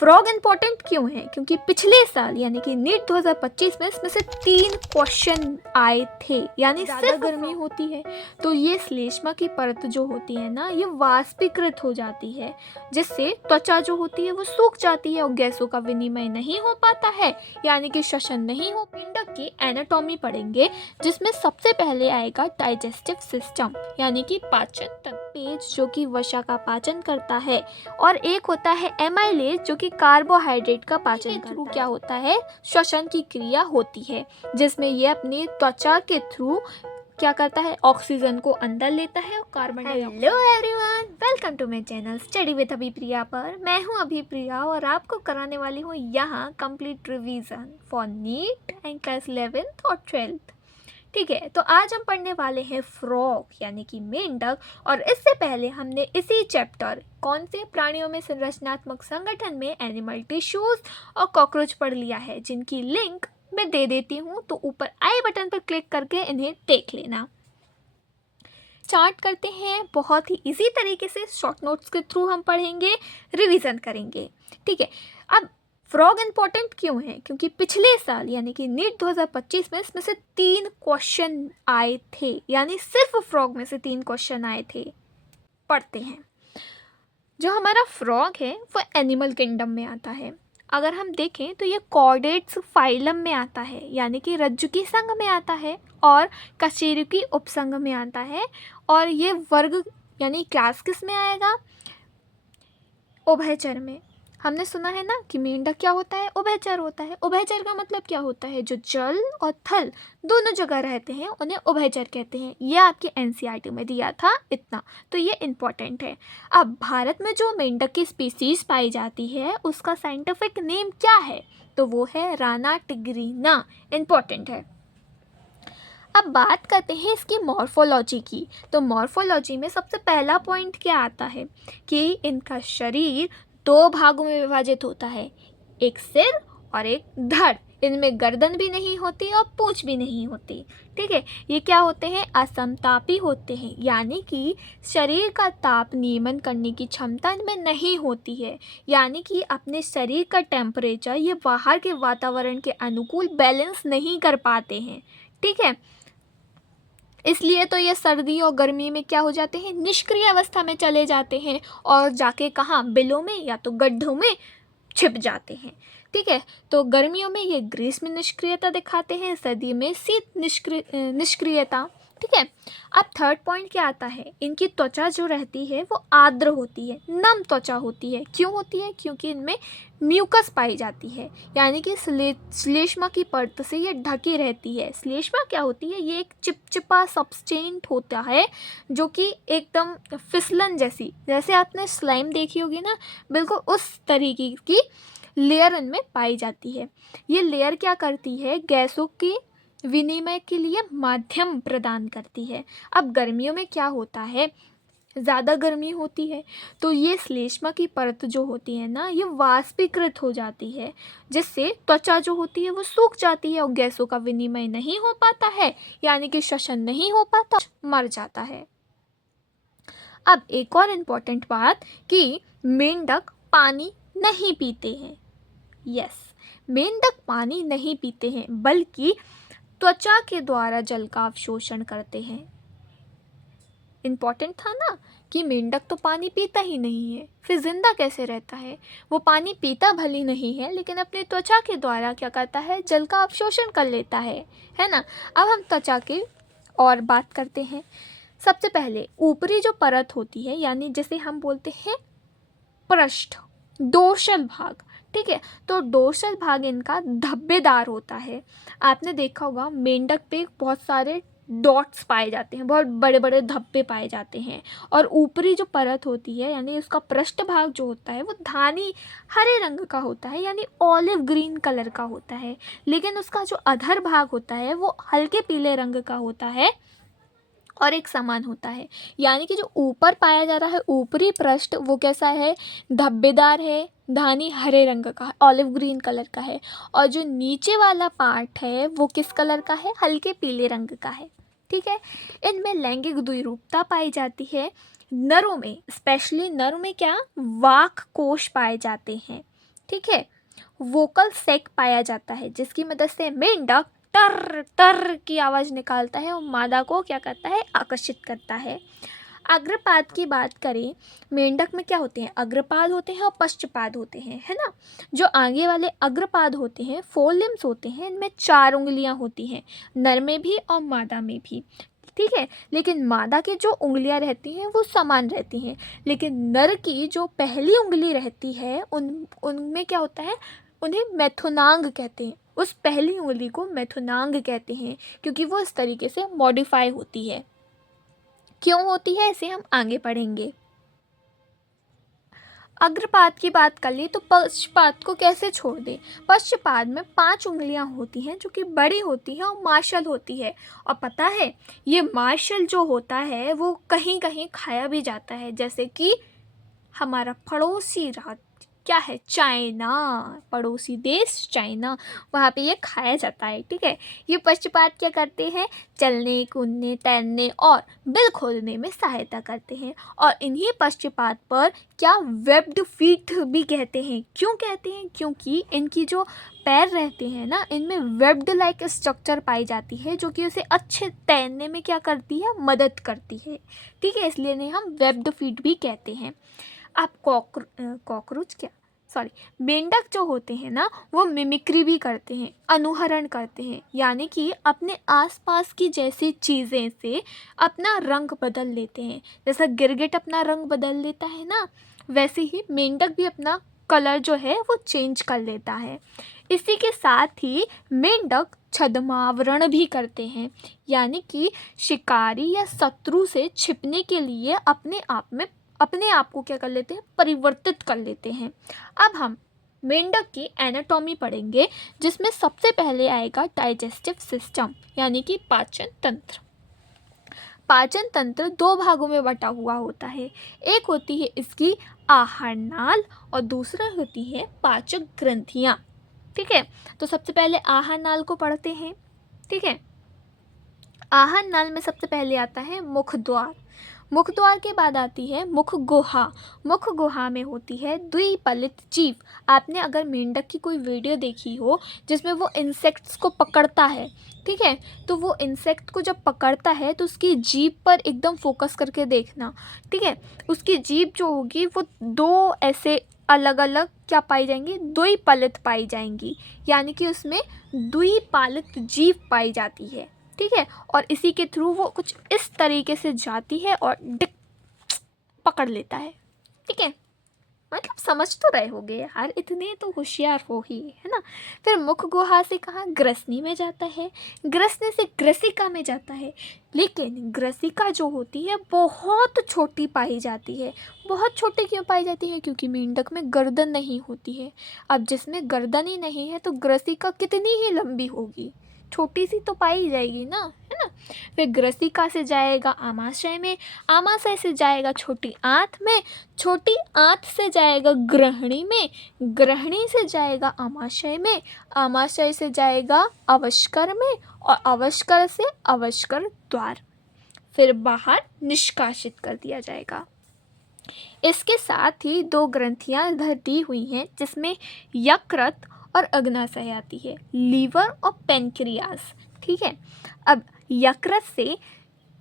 Frog important क्यों है? क्योंकि पिछले साल यानी कि नीट 2025 में इसमें से 3 क्वेश्चन आए थे। यानी ज़्यादा गर्मी होती है तो ये श्लेष्मा की परत जो होती है ना, ये वाष्पीकृत हो जाती है, जिससे त्वचा जो होती है वो सूख जाती है और गैसों का विनिमय नहीं हो पाता है, यानी कि श्वसन नहीं हो। मेंढक की एनाटॉमी पढ़ेंगे, जिसमें सबसे पहले आएगा डाइजेस्टिव सिस्टम यानी कि पाचन तंत्र, पेज जो कि वसा का पाचन करता है, और एक होता है एमाइलेज जो कि कार्बोहाइड्रेट का पाचन करता है। क्या होता है? श्वसन की क्रिया होती है, जिसमें ये अपनी त्वचा के थ्रू क्या करता है? ऑक्सीजन को अंदर लेता है और carbon dioxide. Hello everyone, welcome to my channel study with Abhipriya पर। मैं हूं अभिप्रिया और आपको कराने वाली हूं यहाँ complete revision for neat and class 11th और 12th। ठीक है, तो आज हम पढ़ने वाले हैं फ्रॉग यानी कि मेंढक, और इससे पहले हमने इसी चैप्टर कौन से प्राणियों में संरचनात्मक संगठन में एनिमल टिश्यूज और कॉकरोच पढ़ लिया है, जिनकी लिंक मैं दे देती हूँ, तो ऊपर आई बटन पर क्लिक करके इन्हें देख लेना। स्टार्ट करते हैं। बहुत ही इजी तरीके से शॉर्ट नोट्स के थ्रू हम पढ़ेंगे, रिवीजन करेंगे। ठीक है, अब फ्रॉग इम्पॉर्टेंट क्यों है? क्योंकि पिछले साल यानी कि नीट 2025 में इसमें से 3 क्वेश्चन आए थे, यानी सिर्फ फ्रॉग में से 3 क्वेश्चन आए थे। पढ़ते हैं। जो हमारा फ्रॉग है वो एनिमल किंगडम में आता है। अगर हम देखें तो ये कॉर्डेट्स फाइलम में आता है, यानी कि रज्जुकी संघ में आता है, और कशेरुकी उपसंघ में आता है। और ये वर्ग यानी क्लास किस में आएगा? उभयचर में। हमने सुना है ना कि मेंढक क्या होता है? उभयचर होता है। उभयचर का मतलब क्या होता है? जो जल और थल दोनों जगह रहते हैं उन्हें उभयचर कहते हैं। ये आपके एनसीईआरटी में दिया था इतना, तो ये इम्पॉर्टेंट है। अब भारत में जो मेंढक की स्पीसीज पाई जाती है उसका साइंटिफिक नेम क्या है? तो वो है राना टिग्रीना। इम्पॉर्टेंट है। अब बात करते हैं इसकी मॉर्फोलॉजी की। तो मॉर्फोलॉजी में सबसे पहला पॉइंट क्या आता है कि इनका शरीर 2 भागों में विभाजित होता है, एक सिर और एक धड़। इनमें गर्दन भी नहीं होती और पूंछ भी नहीं होती। ठीक है, ये क्या होते हैं? असमतापी होते हैं, यानी कि शरीर का ताप नियमन करने की क्षमता इनमें नहीं होती है, यानी कि अपने शरीर का टेम्परेचर ये बाहर के वातावरण के अनुकूल बैलेंस नहीं कर पाते हैं। ठीक है, इसलिए तो ये सर्दी और गर्मी में क्या हो जाते हैं? निष्क्रिय अवस्था में चले जाते हैं और जाके कहाँ? बिलों में या तो गड्ढों में छिप जाते हैं। ठीक है, तो गर्मियों में ये ग्रीष्म निष्क्रियता दिखाते हैं, सर्दी में शीत निष्क्रियता। ठीक है, अब थर्ड पॉइंट क्या आता है? इनकी त्वचा जो रहती है वो आर्द्र होती है, नम त्वचा होती है। क्यों होती है? क्योंकि इनमें म्यूकस पाई जाती है, यानी कि श्लेष्मा की परत से ये ढकी रहती है। श्लेष्मा क्या होती है? ये एक चिपचिपा सब्सटेंट होता है जो कि एकदम फिसलन जैसी, जैसे आपने स्लाइम देखी होगी ना, बिल्कुल उस तरीके की लेयर इनमें पाई जाती है। ये लेयर क्या करती है? गैसों की विनिमय के लिए माध्यम प्रदान करती है। अब गर्मियों में क्या होता है? ज़्यादा गर्मी होती है तो ये श्लेष्मा की परत जो होती है ना, ये वाष्पीकृत हो जाती है, जिससे त्वचा जो होती है वो सूख जाती है और गैसों का विनिमय नहीं हो पाता है, यानी कि श्वसन नहीं हो पाता, मर जाता है। अब एक और इम्पॉर्टेंट बात कि मेंढक पानी नहीं पीते हैं। यस, मेंढक पानी नहीं पीते हैं बल्कि त्वचा के द्वारा जल का अवशोषण करते हैं। इम्पॉर्टेंट था ना कि मेंढक तो पानी पीता ही नहीं है, फिर जिंदा कैसे रहता है? वो पानी पीता भली नहीं है लेकिन अपनी त्वचा के द्वारा क्या करता है? जल का अवशोषण कर लेता है ना। अब हम त्वचा की और बात करते हैं। सबसे पहले ऊपरी जो परत होती है, यानी जिसे हम बोलते हैं पृष्ठ, डोर्सल भाग। ठीक है, तो डोर्सल भाग इनका धब्बेदार होता है। आपने देखा होगा मेंढक पे बहुत सारे डॉट्स पाए जाते हैं, बहुत बड़े बड़े धब्बे पाए जाते हैं। और ऊपरी जो परत होती है यानी उसका पृष्ठ भाग जो होता है वो धानी हरे रंग का होता है, यानी ऑलिव ग्रीन कलर का होता है। लेकिन उसका जो अधर भाग होता है वो हल्के पीले रंग का होता है और एक समान होता है। यानी कि जो ऊपर पाया जा रहा है ऊपरी पृष्ठ वो कैसा है? धब्बेदार है, धानी हरे रंग का है, ऑलिव ग्रीन कलर का है। और जो नीचे वाला पार्ट है वो किस कलर का है? हल्के पीले रंग का है। ठीक है, इनमें लैंगिक द्विरूपता पाई जाती है। नरों में, स्पेशली नर में क्या? वाक कोश पाए जाते हैं। ठीक है, वोकल सैक पाया जाता है जिसकी मदद से मेंढक टर टर की आवाज़ निकालता है और मादा को क्या करता है, आकर्षित करता है। अग्रपाद की बात करें, मेंढक में क्या होते हैं, अग्रपाद होते हैं और पश्चपाद होते हैं, है ना। जो आगे वाले अग्रपाद होते हैं, 4 लिम्स होते हैं, इनमें 4 उंगलियां होती हैं, नर में भी और मादा में भी, ठीक है। लेकिन मादा की जो उंगलियां रहती हैं वो समान रहती हैं, लेकिन नर की जो पहली उंगली रहती है उनमें क्या होता है, उन्हें मैथुनांग कहते हैं। उस पहली उंगली को मैथुनांग कहते हैं क्योंकि वो इस तरीके से मॉडिफाई होती है। क्यों होती है इसे हम आगे पढ़ेंगे। अग्रपाद की बात कर ली तो पश्चपाद को कैसे छोड़ दें। पश्चपाद में 5 उंगलियां होती हैं जो कि बड़ी होती है और मार्शल होती है। और पता है ये मार्शल जो होता है वो कहीं कहीं खाया भी जाता है, जैसे कि हमारा पड़ोसी राज्य क्या है, चाइना, पड़ोसी देश चाइना, वहाँ पे ये खाया जाता है, ठीक है। ये पश्चपाद क्या करते हैं, चलने कूदने तैरने और बिल खोदने में सहायता करते हैं। और इन्हीं पश्चपाद पर क्या वेब्ड फीट भी कहते हैं। क्यों कहते हैं, क्योंकि इनकी जो पैर रहते हैं ना, इनमें वेब्ड लाइक स्ट्रक्चर पाई जाती है जो कि उसे अच्छे तैरने में क्या करती है, मदद करती है, ठीक है। इसलिए इन्हें हम वेब्ड फीट भी कहते हैं। आप कॉकरोच क्या सॉरी मेंढक जो होते हैं ना, वो मिमिक्री भी करते हैं, अनुहरण करते हैं, यानी कि अपने आसपास की जैसी चीज़ें से अपना रंग बदल लेते हैं। जैसा गिरगिट अपना रंग बदल लेता है ना, वैसे ही मेंढक भी अपना कलर जो है वो चेंज कर लेता है। इसी के साथ ही मेंढक छद्मावरण भी करते हैं, यानी कि शिकारी या शत्रु से छिपने के लिए अपने आप को क्या कर लेते हैं, परिवर्तित कर लेते हैं। अब हम मेंढक की एनाटॉमी पढ़ेंगे जिसमें सबसे पहले आएगा डाइजेस्टिव सिस्टम, यानी कि पाचन तंत्र। पाचन तंत्र 2 भागों में बटा हुआ होता है। एक होती है इसकी आहार नाल और दूसरा होती है पाचक ग्रंथियाँ, ठीक है। तो सबसे पहले आहार नाल को पढ़ते हैं, ठीक है। आहार नाल में सबसे पहले आता है मुख द्वार। मुख द्वार के बाद आती है मुख गुहा। मुख गुहा में होती है द्विपलित जीव। आपने अगर मेंढक की कोई वीडियो देखी हो जिसमें वो इंसेक्ट्स को पकड़ता है, ठीक है, तो वो इंसेक्ट को जब पकड़ता है तो उसकी जीभ पर एकदम फोकस करके देखना, ठीक है। उसकी जीभ जो होगी वो 2 ऐसे अलग अलग क्या पाई जाएंगी, द्विपलित पाई जाएंगी, यानी कि उसमें द्विपालित जीभ पाई जाती है, ठीक है। और इसी के थ्रू वो कुछ इस तरीके से जाती है और डिक पकड़ लेता है, ठीक है। मतलब समझ तो रहे होगे यार, इतने तो होशियार हो ही, है ना। फिर मुख गुहा से कहाँ, ग्रसनी में जाता है, ग्रसनी से ग्रसिका में जाता है। लेकिन ग्रसिका जो होती है बहुत छोटी पाई जाती है। बहुत छोटी क्यों पाई जाती है, क्योंकि मेंढक में गर्दन नहीं होती है। अब जिसमें गर्दन ही नहीं है तो ग्रसिका कितनी ही लंबी होगी, छोटी सी तो पाई जाएगी ना, है ना। फिर ग्रसिका से जाएगा आमाशय में, आमाशय से जाएगा छोटी आंत में, छोटी आंत से जाएगा ग्रहणी में, ग्रहणी से जाएगा आमाशय में, आमाशय से जाएगा अवस्कर में और अवस्कर से अवस्कर द्वार, फिर बाहर निष्कासित कर दिया जाएगा। इसके साथ ही 2 ग्रंथियां इधर दी हुई हैं जिसमें यकृत और अग्नाशय आती है, लीवर और पेनक्रियास, ठीक है। अब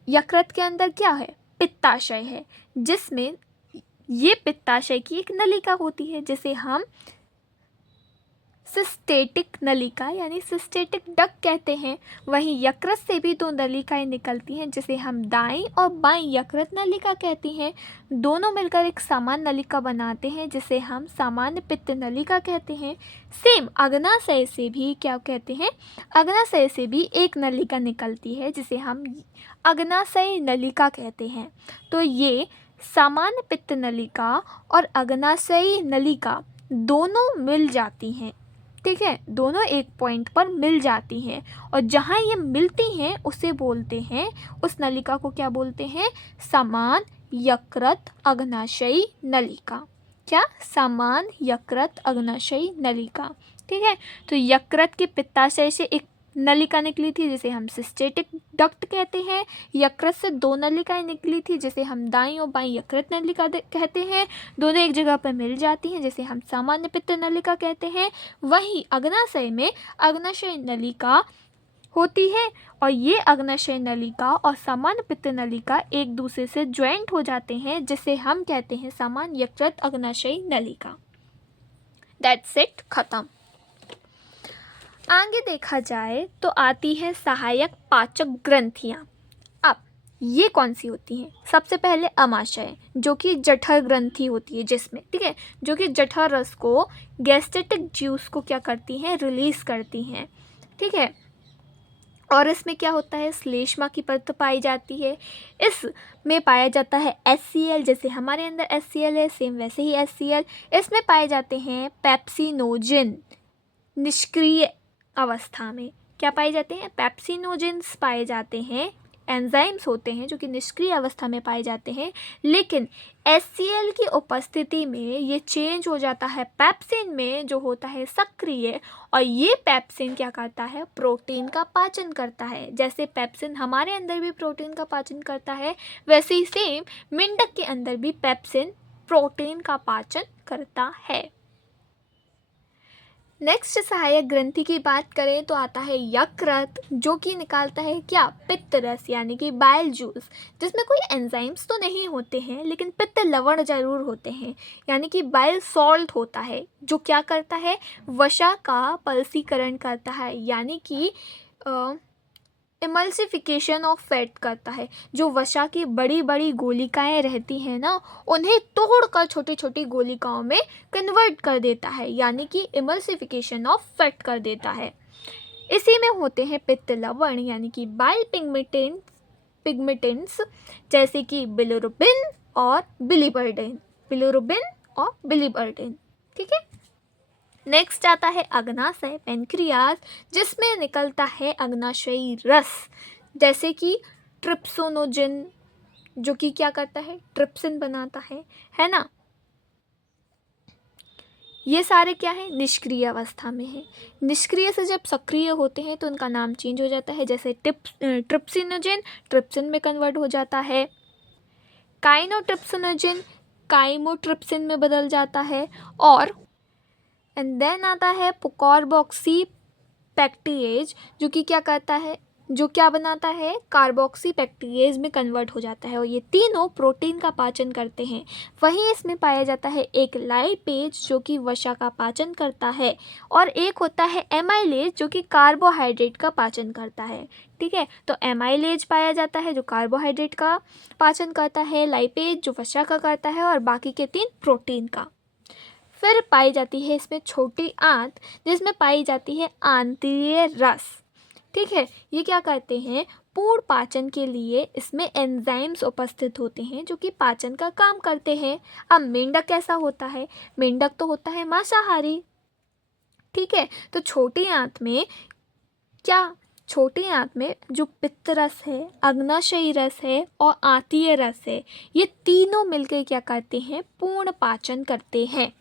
यकृत के अंदर क्या है, पित्ताशय है, जिसमें ये पित्ताशय की एक नलिका होती है जिसे हम सिस्टेटिक नलिका यानी सिस्टेटिक डक्ट कहते हैं। वहीं यकृत से भी 2 नलिकाएं निकलती हैं जिसे हम दाईं और बाईं यकृत नलिका कहते हैं। दोनों मिलकर एक समान नलिका बनाते हैं जिसे हम सामान्य पित्त नलिका कहते हैं। सेम अग्नाशय से भी क्या कहते हैं, अग्नाशय से भी एक नलिका निकलती है जिसे हम अग्नाशय नलिका कहते हैं। तो ये सामान्य पित्त नलिका और अग्नाशयी नलिका दोनों मिल जाती हैं, ठीक है, दोनों एक पॉइंट पर मिल जाती हैं और जहाँ ये मिलती हैं उसे बोलते हैं, उस नलिका को क्या बोलते हैं, समान यकृत अग्नाशयी नलिका। क्या, समान यकृत अग्नाशयी नलिका, ठीक है। तो यकृत के पित्ताशय से एक नलिका निकली थी जिसे हम सिस्टेटिक डक्ट कहते हैं। यकृत से 2 नलिकाएं निकली थी जिसे हम दाईं और बाईं यकृत नलिका कहते हैं। दोनों एक जगह पर मिल जाती हैं जिसे हम सामान्य पित्त नलिका कहते हैं। वहीं अग्नाशय में अग्नाशय नलिका होती है और ये अग्नाशय नलिका और सामान्य पित्त नलिका एक दूसरे से ज्वाइंट हो जाते हैं जिसे हम कहते हैं सामान्य यकृत अग्नाशय नलिका। दैट्स इट, खत्म। आगे देखा जाए तो आती है सहायक पाचक ग्रंथियाँ। अब ये कौन सी होती हैं? सबसे पहले अमाशय, जो कि जठर ग्रंथि होती है जिसमें, ठीक है, जो कि जठर रस को, गैस्ट्रेटिक जूस को क्या करती हैं, रिलीज करती हैं, ठीक है। और इसमें क्या होता है, श्लेष्मा की परत पाई जाती है। इसमें पाया जाता है HCl, जैसे हमारे अंदर HCl है सेम वैसे ही HCl। इसमें पाए जाते हैं पेप्सिनोजिन। निष्क्रिय अवस्था में क्या पाए जाते हैं, पेप्सिनोजिन्स पाए जाते हैं, एंजाइम्स होते हैं जो कि निष्क्रिय अवस्था में पाए जाते हैं। लेकिन HCl की उपस्थिति में ये चेंज हो जाता है पेप्सिन में जो होता है सक्रिय, और ये पेप्सिन क्या करता है, प्रोटीन का पाचन करता है। जैसे पेप्सिन हमारे अंदर भी प्रोटीन का पाचन करता है, वैसे ही सेम मेंढक के अंदर भी पेप्सिन प्रोटीन का पाचन करता है। नेक्स्ट सहायक ग्रंथि की बात करें तो आता है यकृत, जो कि निकालता है क्या, पित्त रस यानी कि बाइल जूस, जिसमें कोई एंजाइम्स तो नहीं होते हैं लेकिन पित्त लवण जरूर होते हैं, यानी कि बाइल सॉल्ट होता है जो क्या करता है, वसा का पलसीकरण करता है, यानी कि इमल्सिफिकेशन ऑफ फैट करता है। जो वसा की बड़ी बड़ी गोलिकाएं रहती हैं ना, उन्हें तोड़कर छोटी छोटी गोलिकाओं में कन्वर्ट कर देता है, यानी कि इमल्सिफिकेशन ऑफ फैट कर देता है। इसी में होते हैं पित्त लवण यानी कि बाइल पिगमेंट्स, जैसे कि बिलिरुबिन और बिलिबर्डिन, ठीक है। नेक्स्ट आता है अग्नाशय पेनक्रियाज, जिसमें निकलता है अग्नाशयी रस, जैसे कि ट्रिप्सोनोजिन, जो कि क्या करता है, ट्रिप्सिन बनाता है ना। ये सारे क्या है, निष्क्रिय अवस्था में है। निष्क्रिय से जब सक्रिय होते हैं तो उनका नाम चेंज हो जाता है, जैसे ट्रिप्सिनोजिन ट्रिप्सिन में कन्वर्ट हो जाता है, काइनोट्रिप्सिनोजिन काइमोट्रिप्सिन में बदल जाता है, और एंड देन आता है कार्बोक्सी पैक्टिएज, जो कि क्या करता है, जो क्या बनाता है, कार्बोक्सी पैक्टिएज में कन्वर्ट हो जाता है, और ये तीनों प्रोटीन का पाचन करते हैं। वहीं इसमें पाया जाता है एक लाइपेज जो कि वसा का पाचन करता है, और एक होता है एमाइलेज जो कि कार्बोहाइड्रेट का पाचन करता है, ठीक है। तो एमाइलेज पाया जाता है जो कार्बोहाइड्रेट का पाचन करता है, लाइपेज जो वसा का करता है, और बाकी के 3 प्रोटीन का। फिर पाई जाती है इसमें छोटी आंत, जिसमें पाई जाती है आंतरीय रस, ठीक है। ये क्या करते हैं, पूर्ण पाचन के लिए इसमें एंजाइम्स उपस्थित होते हैं जो कि पाचन का काम करते हैं। अब मेंढक कैसा होता है, मेंढक तो होता है मांसाहारी, ठीक है। तो छोटी आंत में जो पित्त रस है, अग्नाशयी रस है और आंतीय रस है, ये तीनों मिलकर क्या करते हैं, पूर्ण पाचन करते हैं।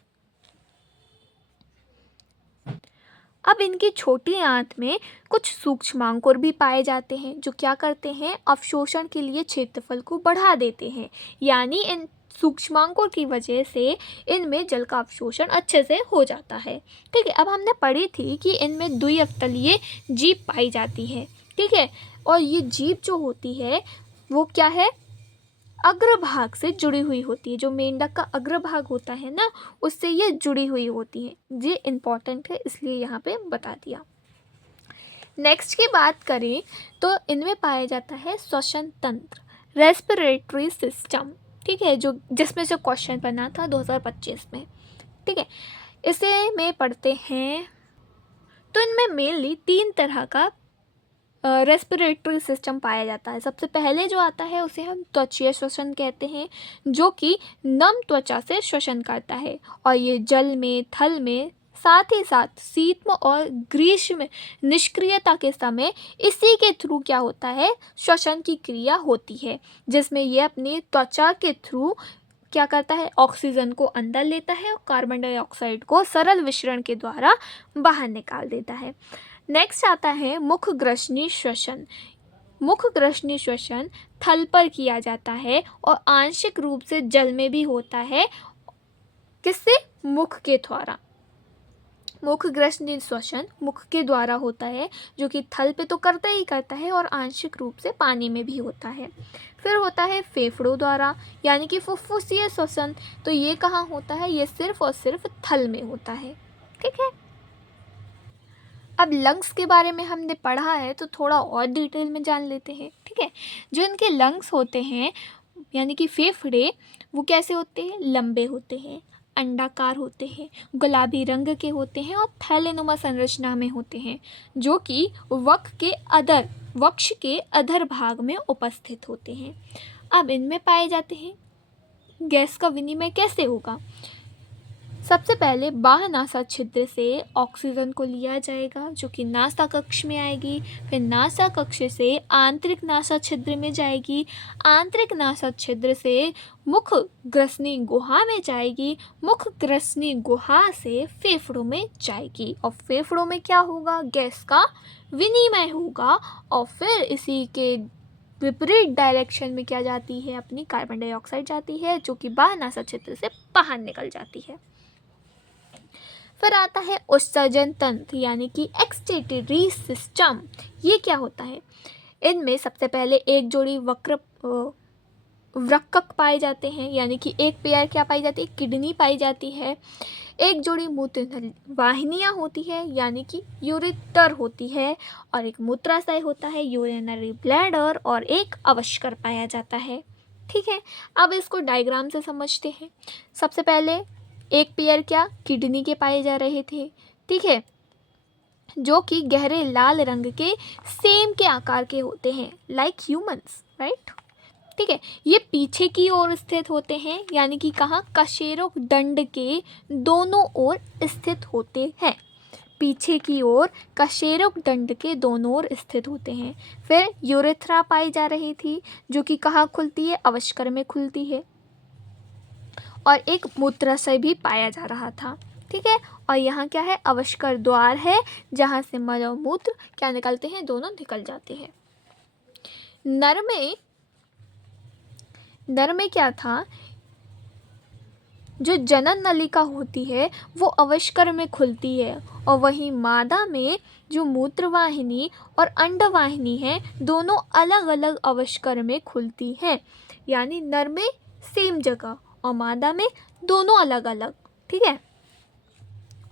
अब इनकी छोटी आंत में कुछ सूक्ष्मांकुर भी पाए जाते हैं जो क्या करते हैं, अवशोषण के लिए क्षेत्रफल को बढ़ा देते हैं, यानी इन सूक्ष्मांकुर की वजह से इनमें जल का अवशोषण अच्छे से हो जाता है, ठीक है। अब हमने पढ़ी थी कि इनमें द्विअवतलीय जीभ पाई जाती है, ठीक है। और ये जीभ जो होती है वो क्या है, अग्रभाग से जुड़ी हुई होती है। जो मेंढक का अग्रभाग होता है ना, उससे ये जुड़ी हुई होती है। ये इम्पॉर्टेंट है इसलिए यहाँ पे बता दिया। नेक्स्ट की बात करें तो इनमें पाया जाता है श्वसन तंत्र, रेस्पिरेटरी सिस्टम, ठीक है, जो जिसमें से क्वेश्चन बना था 2025 में, ठीक है। इसे में पढ़ते हैं तो इनमें मेनली 3 तरह का रेस्पिरेटरी सिस्टम पाया जाता है। सबसे पहले जो आता है उसे हम त्वचीय श्वसन कहते हैं, जो कि नम त्वचा से श्वसन करता है, और ये जल में, थल में, साथ ही साथ शीतम और ग्रीष्म निष्क्रियता के समय इसी के थ्रू क्या होता है, श्वसन की क्रिया होती है, जिसमें ये अपनी त्वचा के थ्रू क्या करता है, ऑक्सीजन को अंदर लेता है और कार्बन डाइऑक्साइड को सरल विसरण के द्वारा बाहर निकाल देता है। नेक्स्ट आता है मुखग्रसनी श्वसन। मुखग्रसनी श्वसन थल पर किया जाता है और आंशिक रूप से जल में भी होता है। किससे? मुख के द्वारा। मुखग्रसनी श्वसन मुख के द्वारा होता है, जो कि थल पे तो करता ही करता है और आंशिक रूप से पानी में भी होता है। फिर होता है फेफड़ों द्वारा, यानी कि फुफ्फुसीय श्वसन। तो ये कहाँ होता है? ये सिर्फ और सिर्फ थल में होता है। ठीक है। अब लंग्स के बारे में हमने पढ़ा है, तो थोड़ा और डिटेल में जान लेते हैं। ठीक है। जो इनके लंग्स होते हैं, यानी कि फेफड़े, वो कैसे होते हैं? लंबे होते हैं, अंडाकार होते हैं, गुलाबी रंग के होते हैं और थैलेनुमा संरचना में होते हैं, जो कि वक्ष के अधर भाग में उपस्थित होते हैं। अब इनमें पाए जाते हैं। गैस का विनिमय कैसे होगा? सबसे पहले बाह्य नासा छिद्र से ऑक्सीजन को लिया जाएगा, जो कि नासा कक्ष में आएगी। फिर नासा कक्ष से आंतरिक नासा छिद्र में जाएगी। आंतरिक नासा छिद्र से मुख ग्रसनी गुहा में जाएगी। मुख ग्रसनी गुहा से फेफड़ों में जाएगी और फेफड़ों में क्या होगा? गैस का विनिमय होगा। और फिर इसी के विपरीत डायरेक्शन में क्या जाती है? अपनी कार्बन डाइऑक्साइड जाती है, जो कि बाह्य नासा छिद्र से बाहर निकल जाती है। फिर आता है उत्सर्जन तंत्र, यानी कि एक्सक्रीटरी सिस्टम। ये क्या होता है? इनमें सबसे पहले एक जोड़ी वृक्कक पाए जाते हैं, यानी कि एक पेयर क्या पाई जाती है? किडनी पाई जाती है। एक जोड़ी मूत्र वाहिनियाँ होती है, यानी कि यूरेटर होती है। और एक मूत्राशय होता है, यूरिनरी ब्लैडर। और एक अवस्कर पाया जाता है। ठीक है। अब इसको डायग्राम से समझते हैं। सबसे पहले एक पेयर क्या? किडनी के पाए जा रहे थे। ठीक है। जो कि गहरे लाल रंग के सेम के आकार के होते हैं, लाइक ह्यूमंस, राइट। ठीक है। ये पीछे की ओर स्थित होते हैं, यानी कि कहाँ? कशेरुक दंड के दोनों ओर स्थित होते हैं। पीछे की ओर कशेरुक दंड के दोनों ओर स्थित होते हैं। फिर यूरेथ्रा पाई जा रही थी, जो कि कहाँ खुलती है? अवस्कर में खुलती है। और एक मूत्राशय भी पाया जा रहा था। ठीक है। और यहाँ क्या है? अवस्कर द्वार है, जहाँ से मल और मूत्र क्या निकलते हैं? दोनों निकल जाते हैं। नर में क्या था? जो जनन नलिका होती है वो अवस्कर में खुलती है, और वहीं मादा में जो मूत्रवाहिनी और अंडवाहिनी है, दोनों अलग अलग अवस्कर में खुलती हैं। यानी नर में सेम जगह और मादा में दोनों अलग अलग। ठीक है।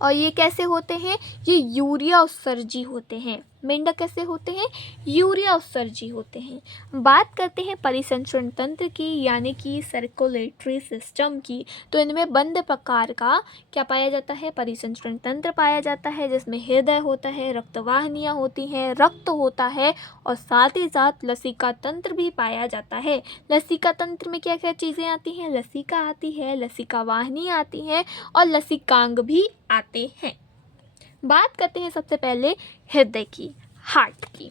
और ये कैसे होते हैं? ये यूरिया उत्सर्जी होते हैं। मेंढक कैसे होते हैं? यूरिया उत्सर्जी होते हैं। बात करते हैं परिसंचरण तंत्र की, यानी कि सर्कुलेटरी सिस्टम की। तो इनमें बंद प्रकार का क्या पाया जाता है? परिसंचरण तंत्र पाया जाता है, जिसमें हृदय होता है, रक्तवाहिनियाँ होती हैं, रक्त होता है और साथ ही साथ लसिका तंत्र भी पाया जाता है। लसिका तंत्र में क्या क्या चीज़ें आती हैं? लसिका आती है, लसिका वाहिनी आती है और लसिकांग भी आते हैं। बात करते हैं सबसे पहले हृदय की, हार्ट की।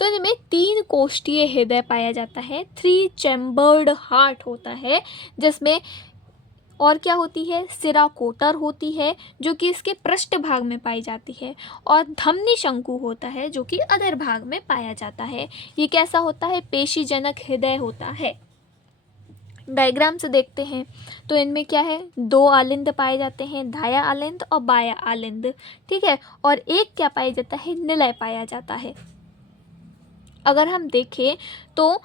तो इनमें 3 कोष्ठीय हृदय पाया जाता है, 3 चैम्बर्ड हार्ट होता है, जिसमें और क्या होती है? सिरा कोटर होती है, जो कि इसके पृष्ठ भाग में पाई जाती है। और धमनी शंकु होता है, जो कि अधर भाग में पाया जाता है। ये कैसा होता है? पेशीजनक हृदय होता है। डायग्राम से देखते हैं तो इनमें क्या है? 2 आलिंद पाए जाते हैं, दाया आलिंद और बाया आलिंद। ठीक है। और एक क्या पाया जाता है? निलय पाया जाता है। अगर हम देखें तो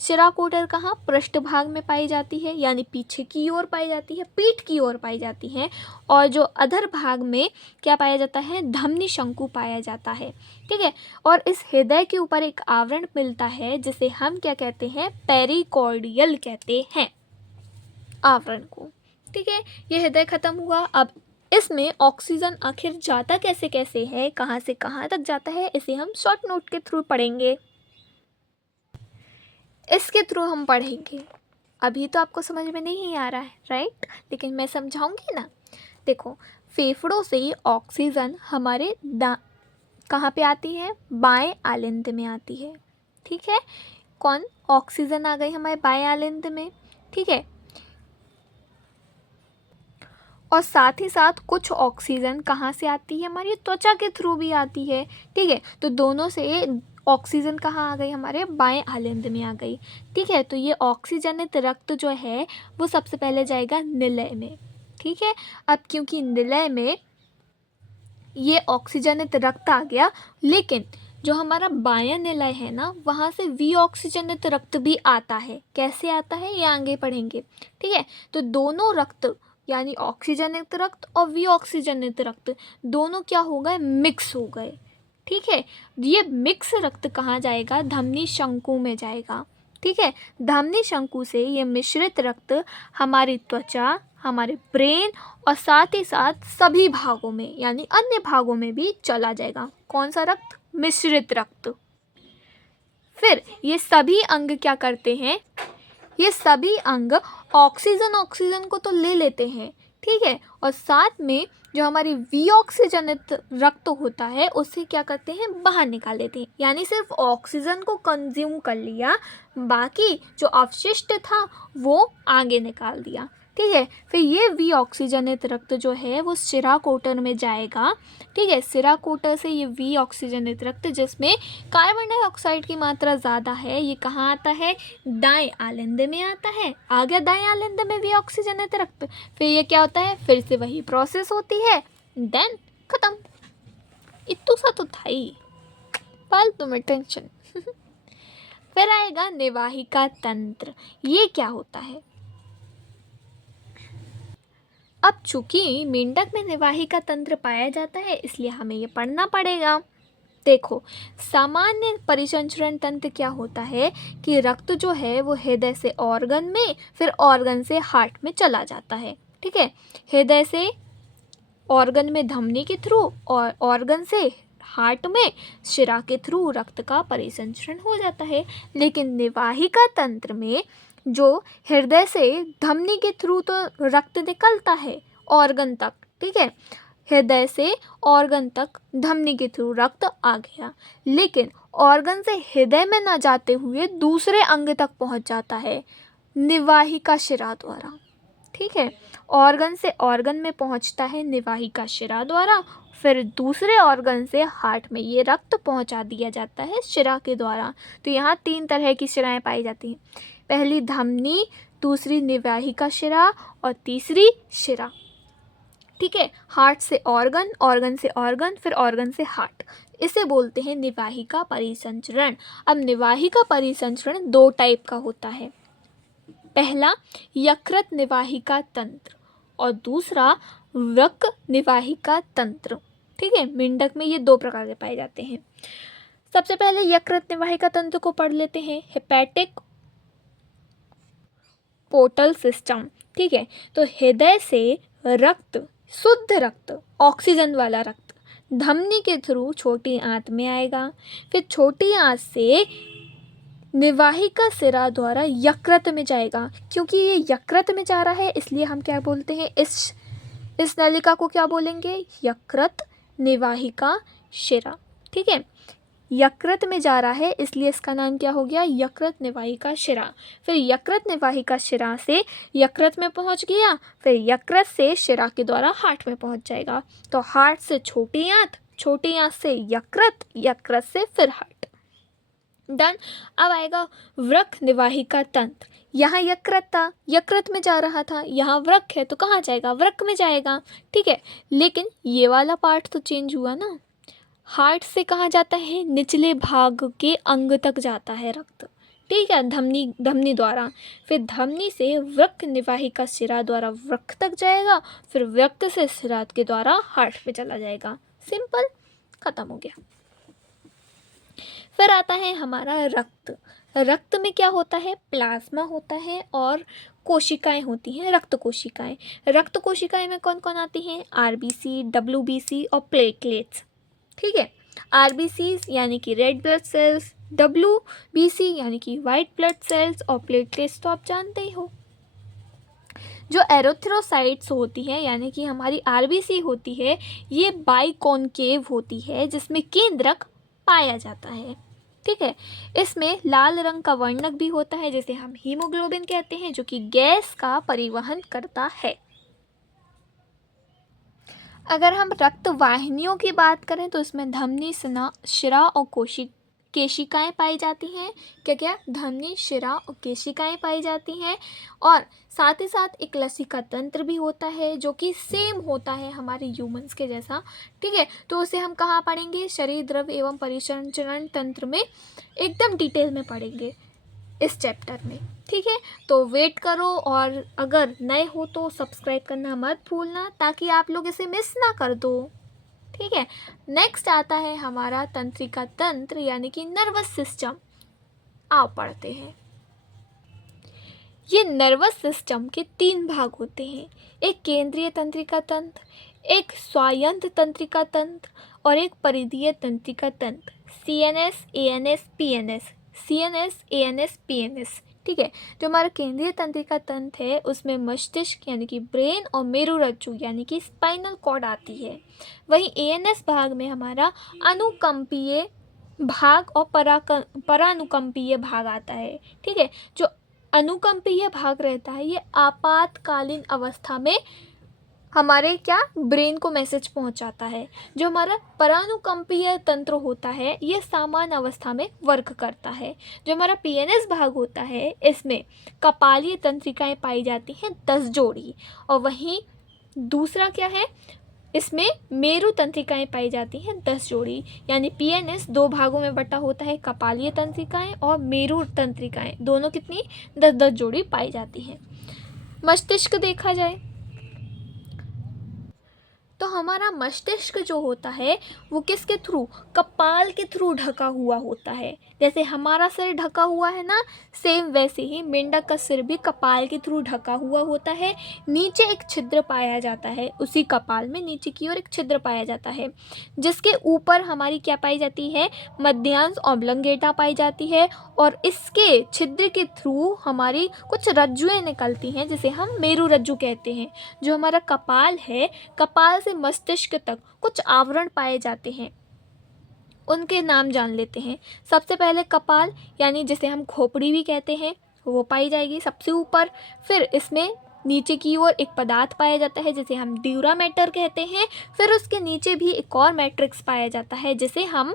शिराकोटर कहाँ? पृष्ठ भाग में पाई जाती है, यानी पीछे की ओर पाई जाती है, पीठ की ओर पाई जाती है। और जो अधर भाग में क्या पाया जाता है? धमनी शंकु पाया जाता है। ठीक है। और इस हृदय के ऊपर एक आवरण मिलता है, जिसे हम क्या कहते हैं? पेरिकॉर्डियल कहते हैं आवरण को। ठीक है। ये हृदय खत्म हुआ। अब इसमें ऑक्सीजन आखिर जाता कैसे कैसे है, कहाँ से कहाँ तक जाता है, इसे हम शॉर्ट नोट के थ्रू पढ़ेंगे। इसके थ्रू हम पढ़ेंगे। अभी तो आपको समझ में नहीं आ रहा है, राइट, लेकिन मैं समझाऊंगी ना। देखो, फेफड़ों से ऑक्सीजन हमारे कहाँ पे आती है? बाएं आलिंद में आती है। ठीक है। कौन? ऑक्सीजन आ गई हमारे बाएं आलिंद में। ठीक है। और साथ ही साथ कुछ ऑक्सीजन कहाँ से आती है, हमारी त्वचा के थ्रू भी आती है। ठीक है, तो दोनों से ऑक्सीजन कहाँ आ गई, हमारे बाएं आलिंद में आ गई। ठीक है, तो ये ऑक्सीजनित रक्त जो है वो सबसे पहले जाएगा निलय में। ठीक है, अब क्योंकि निलय में ये ऑक्सीजनित रक्त आ गया, लेकिन जो हमारा बायां निलय है ना, वहाँ से विऑक्सीजनित रक्त भी आता है। कैसे आता है ये आगे पढ़ेंगे। ठीक है, तो दोनों रक्त यानी ऑक्सीजनित रक्त और विऑक्सीजनित रक्त दोनों क्या हो गए, मिक्स हो गए। ठीक है, ये मिक्स रक्त कहाँ जाएगा, धमनी शंकु में जाएगा। ठीक है, धमनी शंकु से ये मिश्रित रक्त हमारी त्वचा, हमारे ब्रेन और साथ ही साथ सभी भागों में यानी अन्य भागों में भी चला जाएगा। कौन सा रक्त, मिश्रित रक्त। फिर ये सभी अंग क्या करते हैं, ये सभी अंग ऑक्सीजन को तो ले लेते हैं। ठीक है, और साथ में जो हमारी विऑक्सीजनित रक्त होता है उससे क्या करते हैं, बाहर निकाल देते हैं। यानी सिर्फ ऑक्सीजन को कंज्यूम कर लिया, बाकी जो अवशिष्ट था वो आगे निकाल दिया। ठीक है, फिर ये विऑक्सीजनित रक्त जो है वो शिरा कोटर में जाएगा। ठीक है, शिरा कोटर से ये विऑक्सीजनित रक्त जिसमें कार्बन डाइऑक्साइड की मात्रा ज़्यादा है, ये कहाँ आता है, दाएं आलिंद में आता है। आ गया दाएं आलिंद में विऑक्सीजनित रक्त। फिर ये क्या होता है, फिर से वही प्रोसेस होती है, देन खत्म। इतना सा तो था ही, फालतू में टेंशन। फिर आएगा निवाहिका तंत्र। ये क्या होता है, अब चूंकि मेंढक में निवाहिका तंत्र पाया जाता है इसलिए हमें ये पढ़ना पड़ेगा। देखो, सामान्य परिसंचरण तंत्र क्या होता है कि रक्त जो है वो हृदय से ऑर्गन में, फिर ऑर्गन से हार्ट में चला जाता है। ठीक है, हृदय से ऑर्गन में धमनी के थ्रू और ऑर्गन से हार्ट में शिरा के थ्रू रक्त का परिसंचरण हो जाता है। लेकिन निवाहिका तंत्र में जो हृदय से धमनी के थ्रू तो रक्त निकलता है ऑर्गन तक। ठीक है, हृदय से ऑर्गन तक धमनी के थ्रू रक्त आ गया, लेकिन ऑर्गन से हृदय में ना जाते हुए दूसरे अंग तक पहुंच जाता है निवाहिका शिरा द्वारा। ठीक है, ऑर्गन से ऑर्गन में पहुंचता है निवाहिका शिरा द्वारा, फिर दूसरे ऑर्गन से हार्ट में ये रक्त पहुंचा दिया जाता है शिरा के द्वारा। तो यहाँ 3 तरह की शिराएं पाई जाती हैं, पहली धमनी, दूसरी निवाहिका शिरा और तीसरी शिरा। ठीक है, हार्ट से ऑर्गन, ऑर्गन से ऑर्गन, फिर ऑर्गन से हार्ट, इसे बोलते हैं निवाहिका परिसंचरण। अब निवाहिका परिसंचरण 2 टाइप का होता है, पहला यकृत निवाहिका तंत्र और दूसरा वृक्क निवाहिका तंत्र। ठीक है, मेंढक में ये 2 प्रकार के पाए जाते हैं। सबसे पहले यकृत निवाहिका तंत्र को पढ़ लेते हैं, हेपेटिक पोर्टल सिस्टम। ठीक है, तो हृदय से रक्त, शुद्ध रक्त, ऑक्सीजन वाला रक्त धमनी के थ्रू छोटी आंत में आएगा, फिर छोटी आंत से निवाहिका शिरा द्वारा यकृत में जाएगा। क्योंकि ये यकृत में जा रहा है इसलिए हम क्या बोलते हैं, इस नलिका को क्या बोलेंगे, यकृत निवाहिका शिरा। ठीक है, यकृत में जा रहा है इसलिए इसका नाम क्या हो गया, यकृत निवाहिका शिरा। फिर यकृत निवाहिका शिरा से यकृत में पहुंच गया, फिर यकृत से शिरा के द्वारा हार्ट में पहुंच जाएगा। तो हार्ट से छोटी आंत, छोटी आंत से यकृत, यकृत से फिर हार्ट, डन। अब आएगा वृक्क निवाहिका तंत्र। यहाँ यकृत था, यकृत में जा रहा था, यहाँ वृक्क है तो कहाँ जाएगा, वृक्क में जाएगा। ठीक है, लेकिन ये वाला पार्ट तो चेंज हुआ ना, हार्ट से कहाँ जाता है, निचले भाग के अंग तक जाता है रक्त। ठीक है, धमनी द्वारा, फिर धमनी से वृक्क निवाहिका शिरा द्वारा वृक्क तक जाएगा, फिर वृक्क से शिरा के द्वारा हार्ट पे चला जाएगा। सिंपल, खत्म हो गया। फिर आता है हमारा रक्त। रक्त में क्या होता है, प्लाज्मा होता है और कोशिकाएं होती हैं, रक्त कोशिकाएं। रक्त कोशिकाएं में कौन कौन आती हैं, आरबीसी, डब्ल्यूबीसी और प्लेटलेट्स। ठीक है, आरबीसी यानी कि रेड ब्लड सेल्स, डब्ल्यूबीसी यानी कि वाइट ब्लड सेल्स और प्लेटलेट्स तो आप जानते ही हो। जो एरिथ्रोसाइट्स होती है यानी कि हमारी आरबीसी होती है, ये बाइकॉन्केव होती है जिसमें केंद्रक पाया जाता है। ठीक है, इसमें लाल रंग का वर्णक भी होता है जिसे हम हीमोग्लोबिन कहते हैं, जो कि गैस का परिवहन करता है। अगर हम रक्त वाहिनियों की बात करें तो इसमें धमनी, शिरा और केशिकाएं पाई जाती हैं। क्या क्या? धमनी, शिरा और केशिकाएं पाई जाती हैं। और साथ ही साथ एक लसिका तंत्र भी होता है जो कि सेम होता है हमारे ह्यूमंस के जैसा। ठीक है, तो उसे हम कहाँ पढ़ेंगे? शरीर द्रव एवं परिसंचरण तंत्र में एकदम डिटेल में पढ़ेंगे इस चैप्टर में। ठीक है, तो वेट करो, और अगर नए हो तो सब्सक्राइब करना मत भूलना ताकि आप लोग इसे मिस ना कर दो। ठीक है, नेक्स्ट आता है हमारा तंत्रिका तंत्र यानी कि नर्वस सिस्टम। आओ पढ़ते हैं। ये नर्वस सिस्टम के 3 भाग होते हैं, एक केंद्रीय तंत्रिका तंत्र, एक स्वायत्त तंत्रिका तंत्र और एक परिधीय तंत्रिका तंत्र। CNS, ANS, PNS, CNS, ANS, PNS। ठीक है, जो हमारा केंद्रीय तंत्रिका तंत्र है उसमें मस्तिष्क यानी कि ब्रेन और मेरुरज्जु यानी कि स्पाइनल कॉर्ड आती है। वहीं ANS भाग में हमारा अनुकंपीय भाग और परानुकंपीय भाग आता है। ठीक है, जो अनुकंपीय भाग रहता है ये आपातकालीन अवस्था में हमारे क्या ब्रेन को मैसेज पहुंचाता है। जो हमारा परानुकंपीय तंत्र होता है ये सामान्य अवस्था में वर्क करता है। जो हमारा PNS भाग होता है इसमें कपालीय तंत्रिकाएं पाई जाती हैं 10 जोड़ी, और वहीं दूसरा क्या है, इसमें मेरु तंत्रिकाएं पाई जाती हैं 10 जोड़ी। यानी PNS 2 भागों में बटा होता है, कपालीय तंत्रिकाएं और मेरु तंत्रिकाएं, दोनों कितनी 10-10 जोड़ी पाई जाती हैं। मस्तिष्क देखा जाए तो हमारा मस्तिष्क जो होता है वो किसके थ्रू? कपाल के थ्रू ढका हुआ होता है। जैसे हमारा सिर ढका हुआ है ना, सेम वैसे ही मेंढक का सिर भी कपाल के थ्रू ढका हुआ होता है। नीचे एक छिद्र पाया जाता है, उसी कपाल में नीचे की ओर एक छिद्र पाया जाता है जिसके ऊपर हमारी क्या पाई जाती है? मध्यांश ऑब्लंगेटा पाई जाती है, और इसके छिद्र के थ्रू हमारी कुछ रज्जुएं निकलती हैं जिसे हम मेरुरज्जु कहते हैं। जो हमारा कपाल है, कपाल से मस्तिष्क तक कुछ आवरण पाए जाते हैं, उनके नाम जान लेते हैं। सबसे पहले कपाल यानी जिसे हम खोपड़ी भी कहते हैं वो पाई जाएगी सबसे ऊपर। फिर इसमें नीचे की ओर एक पदार्थ पाया जाता है जिसे हम ड्यूरा मैटर कहते हैं। फिर उसके नीचे भी एक और मैट्रिक्स पाया जाता है जिसे हम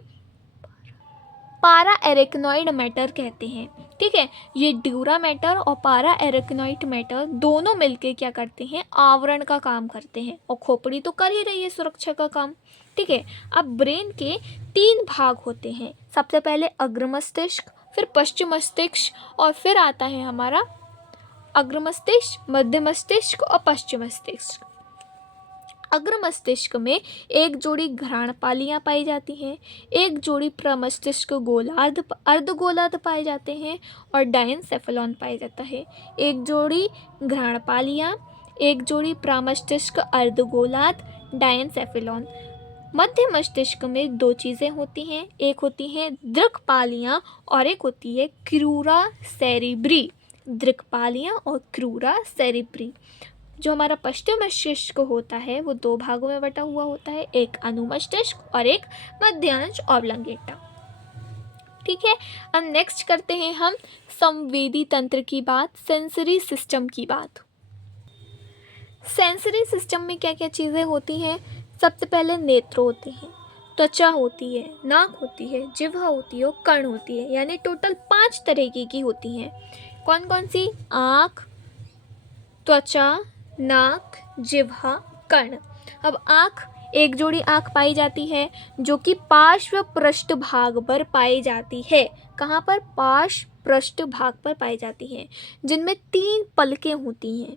पारा एरेक्नॉइड मैटर कहते हैं। ठीक है, ये ड्यूरा मैटर और पारा एरेक्नॉइड मैटर दोनों मिलके क्या करते हैं? आवरण का काम करते हैं, और खोपड़ी तो कर ही रही है सुरक्षा का काम। ठीक है, अब ब्रेन के 3 भाग होते हैं। सबसे पहले अग्र मस्तिष्क, फिर पश्चिम मस्तिष्क, और फिर आता है हमारा अग्र मस्तिष्क, मध्य मस्तिष्क और पश्चिम मस्तिष्क। अग्र मस्तिष्क में एक जोड़ी घ्राणपालियाँ पाई जाती हैं, एक जोड़ी प्रमस्तिष्क गोलार्ध अर्धगोलार्ध पाए जाते हैं, और डायनसेफेलॉन पाया जाता है। एक जोड़ी घ्राणपालियाँ, एक जोड़ी प्रामस्तिष्क अर्धगोलार्ध, डायनसेफेलॉन। मध्य मस्तिष्क में 2 चीज़ें होती हैं, एक होती हैं दृक्पालियाँ और एक होती है क्रूरा सेरिब्री। दृक्पालियाँ और क्रूरा सेरिब्री। जो हमारा पश्चिम मस्तिष्क होता है वो 2 भागों में बटा हुआ होता है, एक अनुमस्तिष्क और एक मध्यांश ऑब्लंगेटा। ठीक है, अब नेक्स्ट करते हैं हम संवेदी तंत्र की बात, सेंसरी सिस्टम की बात। सेंसरी सिस्टम में क्या क्या चीज़ें होती हैं? सबसे पहले नेत्र होते हैं, त्वचा होती है, नाक होती है, जिह्वा होती है और कर्ण होती है। यानी टोटल 5 तरीके की होती हैं। कौन कौन सी? आँख, त्वचा, नाक, जिह्वा, कर्ण। अब आँख, एक जोड़ी आँख पाई जाती है जो कि पार्श्व पृष्ठ भाग पर पाई जाती है। कहाँ पर? पार्श्व पृष्ठ भाग पर पाई जाती है, जिनमें 3 पलकें होती हैं।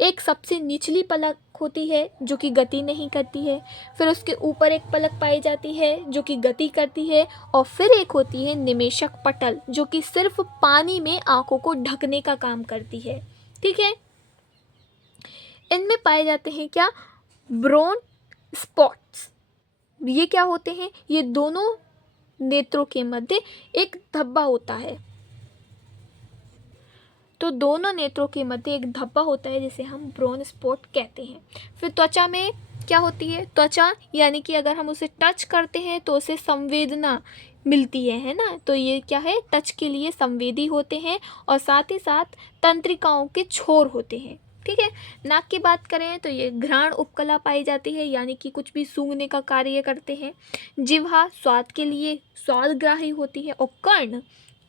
एक सबसे निचली पलक होती है जो कि गति नहीं करती है, फिर उसके ऊपर एक पलक पाई जाती है जो कि गति करती है, और फिर एक होती है निमेशक पटल जो कि सिर्फ पानी में आँखों को ढकने का काम करती है। ठीक है, इनमें पाए जाते हैं क्या? Brown spots. ये क्या होते हैं? ये दोनों नेत्रों के मध्य एक धब्बा होता है। तो दोनों नेत्रों के मध्य एक धब्बा होता है जिसे हम ब्रोन स्पॉट कहते हैं। फिर त्वचा में क्या होती है? त्वचा यानी कि अगर हम उसे टच करते हैं तो उसे संवेदना मिलती है ना? तो ये क्या है? टच के लिए संवेदी होते हैं, और साथ ही साथ तंत्रिकाओं के छोर होते हैं। ठीक है। नाक की बात करें तो ये घ्राण उपकला पाई जाती है, यानी कि कुछ भी सूंघने का कार्य करते हैं। जिह्वा स्वाद के लिए स्वादग्राही होती है। और कर्ण,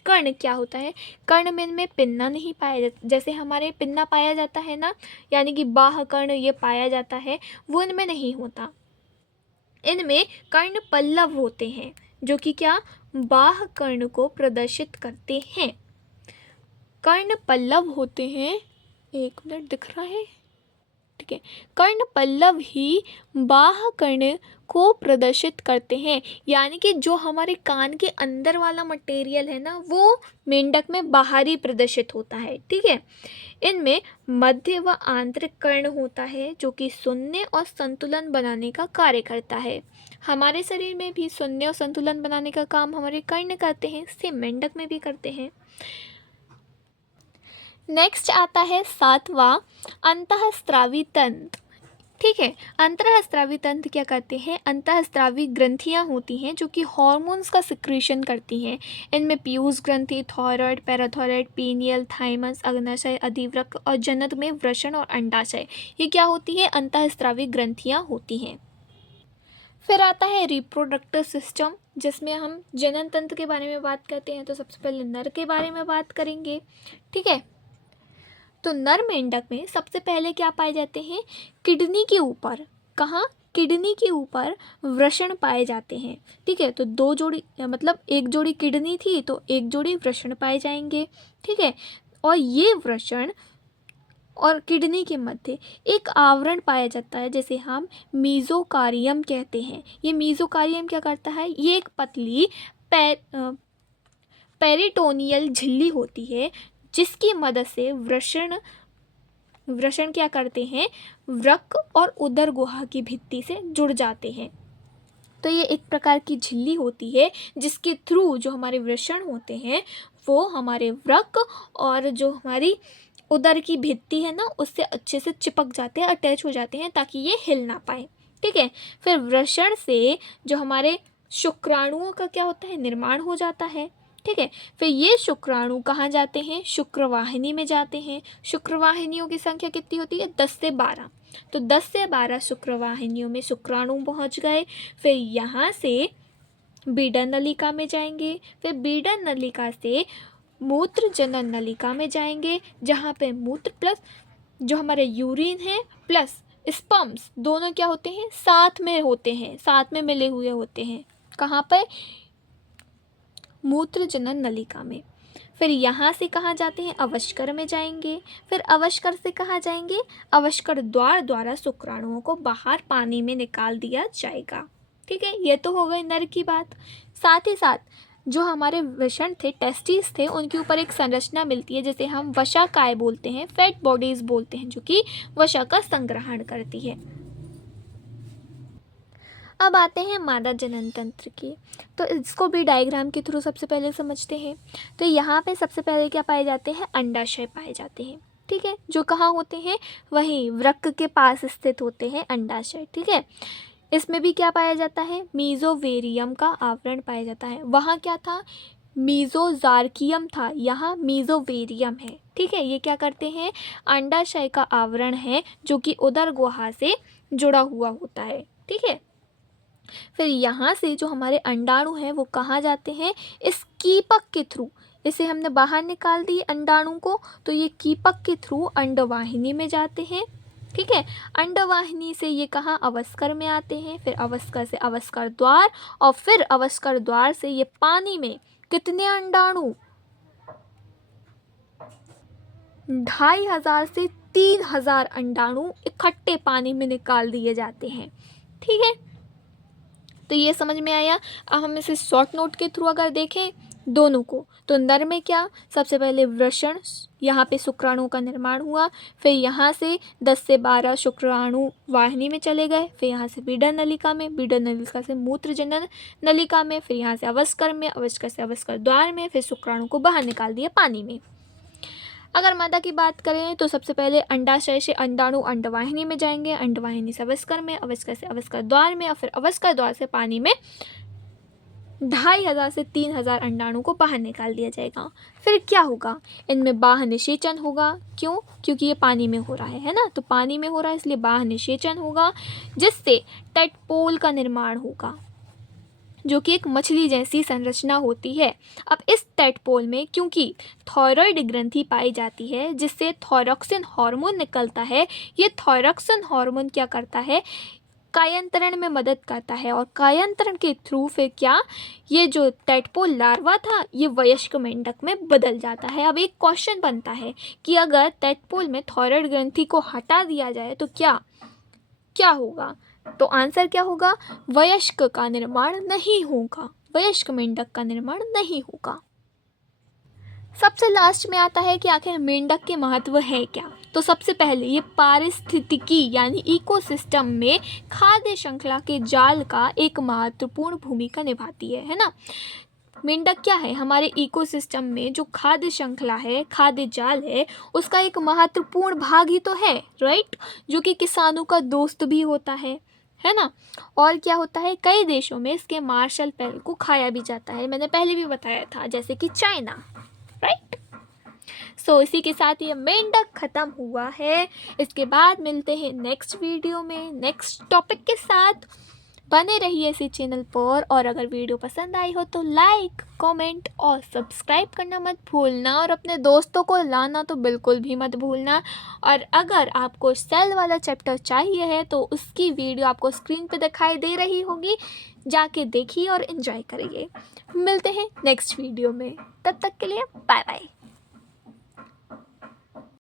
कर्ण क्या होता है, कर्ण में इनमें पिन्ना नहीं पाया जाता, जैसे हमारे पिन्ना पाया जाता है ना, यानी कि बाह्य कर्ण ये पाया जाता है, वो इनमें नहीं होता। इनमें कर्ण पल्लव होते हैं, जो कि क्या, बाह्य कर्ण को प्रदर्शित करते हैं। कर्ण पल्लव होते हैं, एक मिनट दिख रहा है, ठीक है। कर्ण पल्लव ही बाह्य कर्ण को प्रदर्शित करते हैं, यानी कि जो हमारे कान के अंदर वाला मटेरियल है ना, वो मेंढक में बाहरी प्रदर्शित होता है, ठीक है। इनमें मध्य व आंतरिक कर्ण होता है, जो कि सुनने और संतुलन बनाने का कार्य करता है। हमारे शरीर में भी सुनने और संतुलन बनाने का काम हमारे कर्ण करते हैं, सेम मेंढक में भी करते हैं। नेक्स्ट आता है सातवां, अंतःस्रावी तंत्र, ठीक है। अंतःस्रावी तंत्र क्या करते हैं, अंतःस्रावी ग्रंथियां होती हैं जो कि हार्मोन्स का सिक्रीशन करती हैं। इनमें पीयूष ग्रंथि, थायराइड, पैराथायराइड, पीनियल, थाइमस, अग्नाशय, अधिवृक्क और जनन में वृषण और अंडाशय, ये क्या होती है, अंतःस्रावी ग्रंथियां होती हैं। फिर आता है रिप्रोडक्टिव सिस्टम, जिसमें हम जनन तंत्र के बारे में बात करते हैं। तो सबसे पहले नर के बारे में बात करेंगे, ठीक है। तो नर मेंढक में सबसे पहले क्या पाए जाते हैं, किडनी के ऊपर, कहाँ, किडनी के ऊपर वृषण पाए जाते हैं, ठीक है। तो दो जोड़ी, मतलब एक जोड़ी किडनी थी तो एक जोड़ी वृषण पाए जाएंगे, ठीक है। और ये वृषण और किडनी के मध्य एक आवरण पाया जाता है, जिसे हम मीजोकारियम कहते हैं। ये मीजोकारियम क्या करता है, ये एक पतली पेरिटोनियल झिल्ली होती है, जिसकी मदद से वृषण क्या करते हैं, वृक्क और उदर गुहा की भित्ति से जुड़ जाते हैं। तो ये एक प्रकार की झिल्ली होती है, जिसके थ्रू जो हमारे वृषण होते हैं वो हमारे वृक्क और जो हमारी उदर की भित्ति है ना, उससे अच्छे से चिपक जाते हैं, अटैच हो जाते हैं, ताकि ये हिल ना पाए, ठीक है। फिर वृषण से जो हमारे शुक्राणुओं का क्या होता है, निर्माण हो जाता है, ठीक है। फिर ये शुक्राणु कहाँ जाते हैं, शुक्रवाहिनी में जाते हैं। शुक्रवाहिनियों की संख्या कितनी होती है, 10 से 12। तो 10 से 12 शुक्रवाहिनियों में शुक्राणु पहुँच गए। फिर यहाँ से बीडन नलिका में जाएंगे। फिर बीडन नलिका से मूत्र जनन नलिका में जाएंगे, जहाँ पे मूत्र प्लस जो हमारे यूरिन है प्लस स्पर्म्स दोनों क्या होते हैं, साथ में होते हैं, साथ में मिले हुए होते हैं। कहाँ पर, मूत्र जनन नलिका में। फिर यहाँ से कहाँ जाते हैं, अवस्कर में जाएंगे। फिर अवस्कर से कहाँ जाएंगे, अवस्कर द्वार द्वारा शुक्राणुओं को बाहर पानी में निकाल दिया जाएगा, ठीक है। ये तो हो गई नर की बात। साथ ही साथ जो हमारे वृषण थे, टेस्टिस थे, उनके ऊपर एक संरचना मिलती है, जिसे हम वशाकाय बोलते हैं, फैट बॉडीज बोलते हैं, जो कि वसा का संग्रहण करती है। अब आते हैं मादा जनन तंत्र की, तो इसको भी डायग्राम के थ्रू सबसे पहले समझते हैं। तो यहाँ पे सबसे पहले क्या पाए जाते हैं, अंडाशय पाए जाते हैं, ठीक है, जो कहाँ होते हैं, वहीं वृक्क के पास स्थित होते हैं अंडाशय, ठीक है। इसमें भी क्या पाया जाता है, मीजोवेरियम का आवरण पाया जाता है। वहाँ क्या था, मीजोजार्कियम था, यहाँ मीजोवेरियम है, ठीक है। ये क्या करते हैं, अंडाशय का आवरण है, जो कि उदर गुहा से जुड़ा हुआ होता है, ठीक है। फिर यहाँ से जो हमारे अंडाणु हैं वो कहाँ जाते हैं, इस कीपक के थ्रू, इसे हमने बाहर निकाल दिए अंडाणु को, तो ये कीपक के थ्रू अंडवाहिनी में जाते हैं, ठीक है। अंडवाहिनी से ये कहाँ, अवस्कर में आते हैं। फिर अवस्कर से अवस्कर द्वार, और फिर अवस्कर द्वार से ये पानी में कितने अंडाणु, 2500 से 3000 अंडाणु इकट्ठे पानी में निकाल दिए जाते हैं, ठीक है। तो ये समझ में आया। अब हम इसे शॉर्ट नोट के थ्रू अगर देखें दोनों को, तो नर में क्या, सबसे पहले वृषण, यहाँ पे शुक्राणु का निर्माण हुआ। फिर यहाँ से 10 से 12 शुक्राणु वाहिनी में चले गए। फिर यहाँ से बीडन नलिका में, बीडन नलिका से मूत्र जनन नलिका में, फिर यहाँ से अवस्कर में, अवस्कर से अवस्कर द्वार में, फिर शुक्राणु को बाहर निकाल दिया पानी में। अगर मादा की बात करें तो सबसे पहले अंडाशय से अंडाणु अंडवाहिनी में जाएंगे, अंडवाहिनी से अवस्कर में, अवस्कर से अवस्कर द्वार में, और फिर अवस्कर द्वार से पानी में 2500 से 3000 अंडाणु को बाहर निकाल दिया जाएगा। फिर क्या होगा, इनमें बाह्य निषेचन होगा। क्यों? क्योंकि ये पानी में हो रहा है ना, तो पानी में हो रहा है इसलिए बाह्य निषेचन होगा, जिससे टेडपोल का निर्माण होगा, जो कि एक मछली जैसी संरचना होती है। अब इस टेडपोल में क्योंकि थायराइड ग्रंथि पाई जाती है, जिससे थायरॉक्सिन हार्मोन निकलता है, ये थायरॉक्सिन हार्मोन क्या करता है, कायांतरण में मदद करता है, और कायांतरण के थ्रू फिर क्या, ये जो टेडपोल लार्वा था ये वयस्क मेंढक में बदल जाता है। अब एक क्वेश्चन बनता है कि अगर टेडपोल में थायराइड ग्रंथि को हटा दिया जाए तो क्या क्या होगा, तो आंसर क्या होगा, वयस्क का निर्माण नहीं होगा, वयस्क मेंढक का निर्माण नहीं होगा। सबसे लास्ट में आता है कि आखिर मेंढक के महत्व है क्या। तो सबसे पहले ये पारिस्थितिकी यानी इकोसिस्टम में खाद्य श्रृंखला के जाल का एक महत्वपूर्ण भूमिका निभाती है ना। मेंढक क्या है, हमारे इकोसिस्टम में जो खाद्य श्रृंखला है, खाद्य जाल है, उसका एक महत्वपूर्ण भाग ही तो है, राइट, जो कि किसानों का दोस्त भी होता है ना। और क्या होता है, कई देशों में इसके मार्शल पेल को खाया भी जाता है, मैंने पहले भी बताया था, जैसे कि चाइना, राइट। सो इसी के साथ ये मेंढक ख़त्म हुआ है। इसके बाद मिलते हैं नेक्स्ट वीडियो में नेक्स्ट टॉपिक के साथ। बने रहिए इसी चैनल पर, और अगर वीडियो पसंद आई हो तो लाइक, कमेंट और सब्सक्राइब करना मत भूलना, और अपने दोस्तों को लाना तो बिल्कुल भी मत भूलना। और अगर आपको सेल वाला चैप्टर चाहिए है तो उसकी वीडियो आपको स्क्रीन पे दिखाई दे रही होगी, जाके देखिए और एंजॉय करिए। मिलते हैं नेक्स्ट वीडियो में, तब तक के लिए बाय बाय।